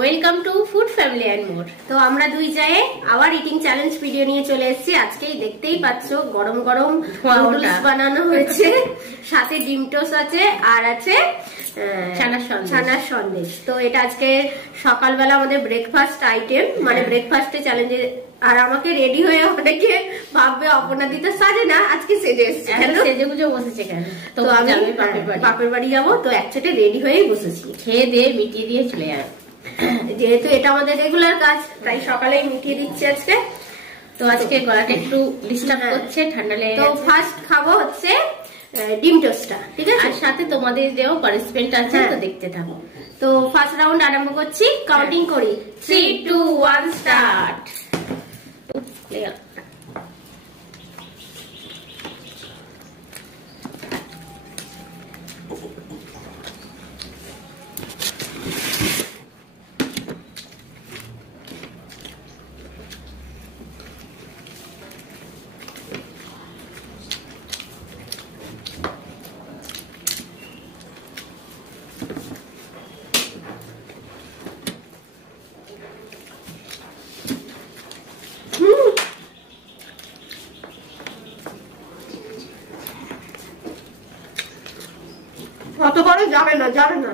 Welcome to food family and more. তো আমরা দুই জায়ে আবার ইটিং চ্যালেঞ্জ ভিডিও নিয়ে চলে এসেছি। আজকেই দেখতেই পাচ্ছ গরম গরম নুডলস বানানো হয়েছে, সাথে ডিম টোস্ট আছে আর আছে ছানার সন্দেশ। তো এটা আজকে সকালবেলা আমাদের ব্রেকফাস্ট আইটেম, মানে ব্রেকফাস্টে চ্যালেঞ্জে। আর আমাকে রেডি হয়ে অনেকে ভাববে অপর্ণাদি তো সাজে না, আজকে সেজে এসেছে, সেজে গুজে বসেছে কেন? তো আমি বাপের বাড়ি যাবো, তো একসাথে রেডি হয়েই বসেছি, খেয়ে দিয়ে মিটিয়ে দিয়ে চলে যাবে। যেহেতু এটা আমাদের রেগুলার কাজ, তাই সকালেই মিটিয়ে দিচ্ছি আজকে। তো আজকে গলাটা একটু ডিস্টার্ব করছে, ঠান্ডা লেগে গেছে। তো ফার্স্ট খাবো হচ্ছে ডিম টোস্টটা, ঠিক আছে? আর সাথে তোমাদের দেও পার্টিসিপেন্ট আছে, তো দেখতে থাকো। তো ফার্স্ট রাউন্ড আরম্ভ করছি, কাউন্টিং করি 3 2 1 স্টার্ট। অত বড় যাবে না, যাবে না।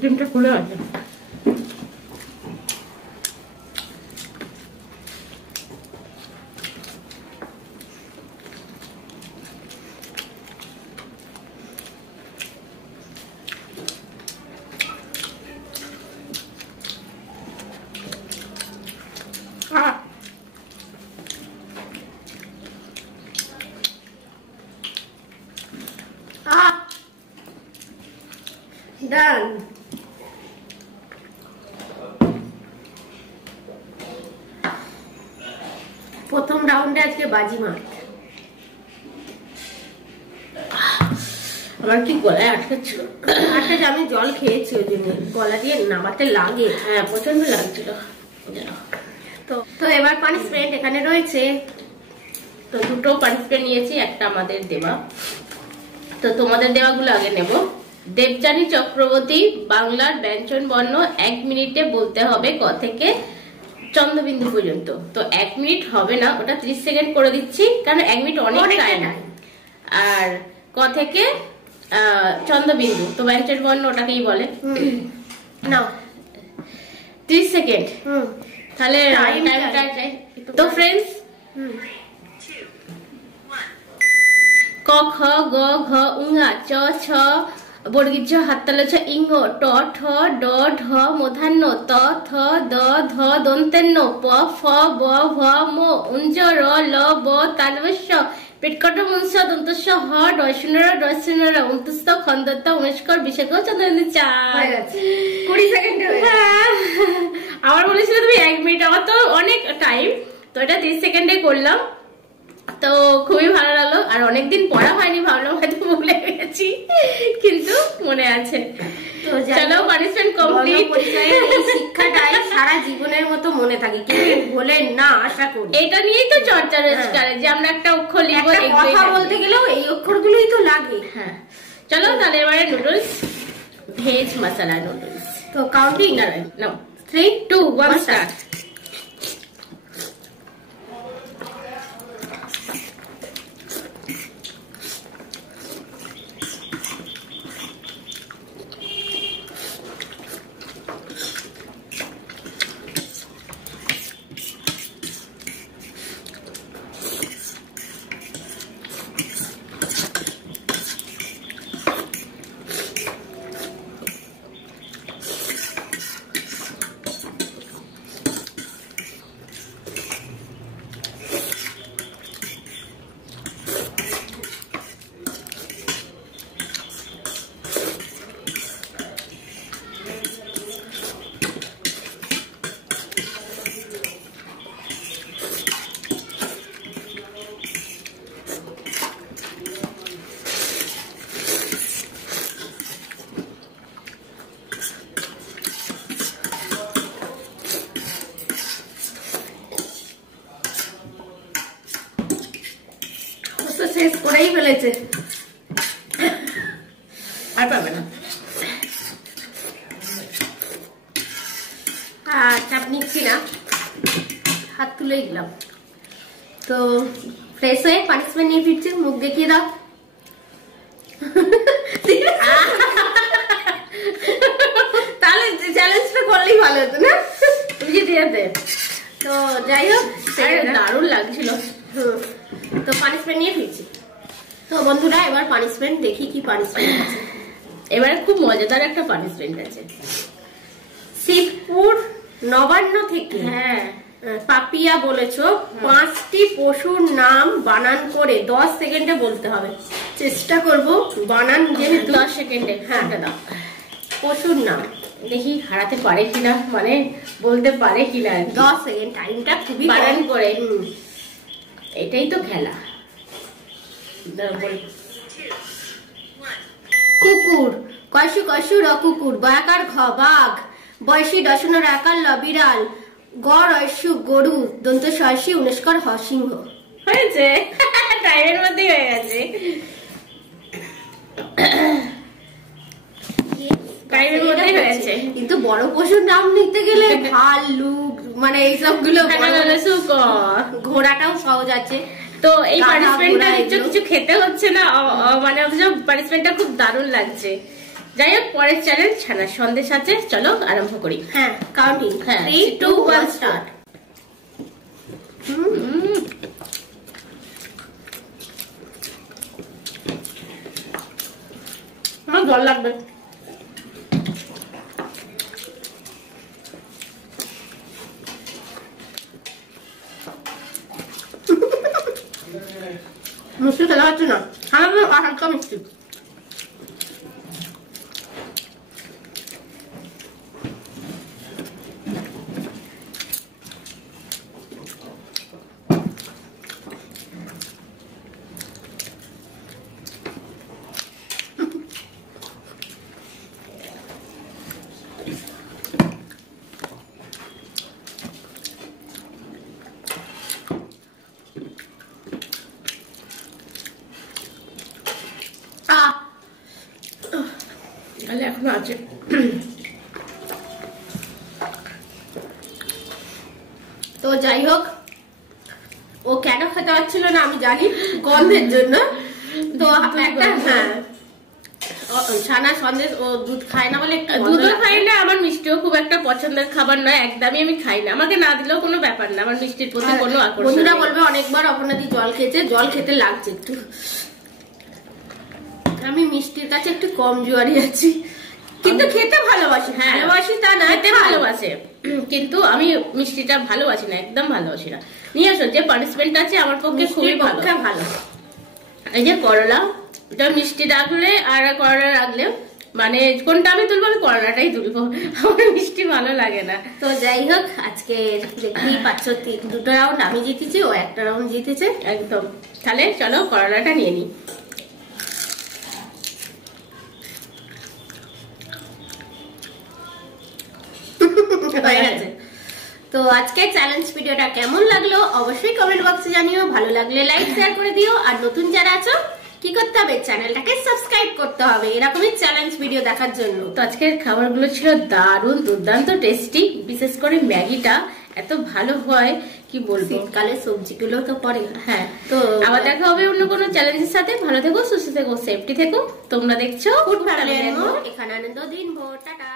ডিমটা খুলে আছে। ডান। প্রথম রাউন্ডে আজকে বাজিমাত। আমার কি গলায় আটকাচ্ছিল, আমি জল খেয়েছি, ওই জন্য গলা দিয়ে নামাতে লাগে। হ্যাঁ, প্রচন্ড লাগছিল। তো এবার পানিশমেন্ট এখানে রয়েছে। তো দুটো পানিশমেন্ট নিয়েছি, একটা আমাদের দেওয়া। তো তোমাদের দেওয়াগুলো আগে নেব। দেবযানী চক্রবর্তী, বাংলার ব্যঞ্জন বর্ণ 1 মিনিটে বলতে হবে ক থেকে চন্দ্রবিন্দু পর্যন্ত। তো 1 মিনিট হবে না, ওটা 30 সেকেন্ড করে দিচ্ছি, কারণ 1 মিনিট অনেক টাইম। আর ক থেকে চন্দ্রবিন্দু, তো ব্যঞ্জন বর্ণ ওটাকেই বলে। নাও 30 সেকেন্ড। তাহলে তো ফ্রেন্ডস, ক খ গ ঘ উঙা চ ছ বর্গীর ঝ হাততালা ছ ইঙ্গ ট ঠ ড ঢ মূর্ধন্য ত থ দ ধ দন্তেন্ন প ফ ব ভ ম উঞ্জ র ল ব তালবস্য পেটকট মংস দন্তস্য হ ডয়শূন্য ডয়শূন্য অন্তস্থ খন্দত্ত উমেশকর বিশেষ চন্দ্রবিন্দু 4। 20 সেকেন্ড। আমার বলেছিল তুমি 1 মিনিট, আমার তো অনেক টাইম, তো এটা 30 সেকেন্ডে করলাম। তো খুবই ভালো লাগলো, আর অনেকদিন পড়া হয়নি, ভাবলাম হয়তো ভুলে গেছি, কিন্তু মনে আছে। তো চলো, পানিশমেন্ট কমপ্লিট। শিক্ষাটাই সারা জীবনের মতো মনে থাকে, কিন্তু ভুলে না, আশা করি। এটা নিয়েই তো চর্চা রয়েছে, যে আমরা একটা অক্ষর লিখবো, কথা বলতে গেলেও এই অক্ষরগুলোই তো লাগে। হ্যাঁ, চলো তাহলে এবারে নুডলস, ভেজ মশলা নুডলস। তো কাউন্টিং নাও 3 2 1 স্টার্ট। শেষ করেই ফেলেছে, আর পাবে না। আর চাপ নিচ্ছি না, হাত তুলেই দিলাম। তো ফ্রেশ হয়ে পানিশমেন্ট নিয়ে ফিরছে, মুখ দেখিয়ে দাও। তাহলে চ্যালেঞ্জটা করলেই ভালো হতো না, বুঝিয়ে দিয়ে দে। তো যাই হোক, দারুণ লাগছিল। তো পানিশমেন্ট নিয়ে ফিরছি। তো বন্ধুরা এবার পানিশমেন্ট দেখি কি পানিশমেন্ট আছে। এবার খুব মজাদার একটা পানিশমেন্ট আছে। শিবপুর নবান্ন থেকে পাপিয়া বলেছো 5টি পশুর নাম বানান করে 10 সেকেন্ডে বলতে হবে। চেষ্টা করব বানান যেহেতু 10 সেকেন্ডে। হ্যাঁ দাও, পশুর নাম দেখি হারাতে পারে কিনা, মানে বলতে পারে কিনা। 10 সেকেন্ড টাইমটা খুবই বানান করে, এটাই তো খেলা। কুকুর, কয়সু কয়সু র কুকুর, বয়াকার ঘ বাঘ, বয়সী দশনের আকার ল বিড়াল, গড় ঐশু গরু, দন্ত শয়সী উনস্কর হ সিংহ। হয়েছে, টাইমের মধ্যেই হয়ে গেছে। টাইমের মধ্যেই হয়েছে, কিন্তু বড় পশুর নাম নিতে গেলে ভাল্লুক মানে এইসব গুলো, ঘোড়াটাও সহজ আছে। তো এই পানিশমেন্টটা কিছু খেতে হচ্ছে না, মানে অথচ পানিশমেন্টটা খুব দারুণ লাগছে। যাই হোক, পরের চ্যালেঞ্জ ছানার সন্দেশ আছে, চলো আরম্ভ করি। হ্যাঁ, কাউন্টিং। 3 2 1 স্টার্ট। আমার জল লাগবে। মিষ্টি খেলা হচ্ছে না, হালকা মিষ্টি। এখনো আছে। তো যাই হোক, ও কেন খেতে পারছিল না আমি জানি, গন্ধের জন্য। তো একটা ছানা সন্দেশ, ও দুধ খায় না বলে, দুধও খাই না, আমার মিষ্টিও খুব একটা পছন্দের খাবার নয়, একদমই আমি খাই না। আমাকে না দিলেও কোনো ব্যাপার না, আমার মিষ্টির প্রতি কোনো আকর্ষণ। বন্ধুরা বলবে অনেকবার অপর্ণাদি জল খেয়েছে, জল খেতে লাগছে একটু। আমি মিষ্টির কাছে একটু কম জোয়ারি আছি, কিন্তু খেতে ভালোবাসি। হ্যাঁ ভালোবাসি তা না, খেতে ভালোবাসে, কিন্তু আমি মিষ্টিটা ভালোবাসি না, একদম ভালোবাসি না। নিয়ে আসো, যে পানিশমেন্ট আছে আমার পক্ষে খুবই ভালো। এই যে করলা, এটা মিষ্টি রাখলে আর করলা রাখলে, মানে কোনটা আমি তুলবো, আমি করলাটাই তুলবো, আমার মিষ্টি ভালো লাগে না। তো যাই হোক, আজকে দেখতেই পাচ্ছ 2টো রাউন্ড আমি জিতেছি, ও একটা রাউন্ড জিতেছে একদম। তাহলে চলো করলাটা নিয়ে নিই। তো আজকে চ্যালেঞ্জ ভিডিওটা কেমন লাগলো অবশ্যই কমেন্ট বক্সে জানিও। ভালো লাগলে লাইক শেয়ার করে দিও। আর নতুন যারা আছো কি করতে হবে, চ্যানেলটাকে সাবস্ক্রাইব করতে হবে এরকমই চ্যালেঞ্জ ভিডিও দেখার জন্য। তো আজকের খাবারগুলো ছিল দারুণ দুর্দান্ত টেস্টি, বিশেষ করে ম্যাগিটা এত ভালো হয় কি বলবো। শীতকালে সবজিগুলো তো পরে। হ্যাঁ, তো আবার দেখা হবে অন্য কোনো চ্যালেঞ্জের সাথে। ভালো থেকো, সুস্থ থেকো, সেফটি থেকো। তোমরা দেখছো ফুড ফ্যামিলি, এখানে আনন্দ দিন ভোর। টাটা।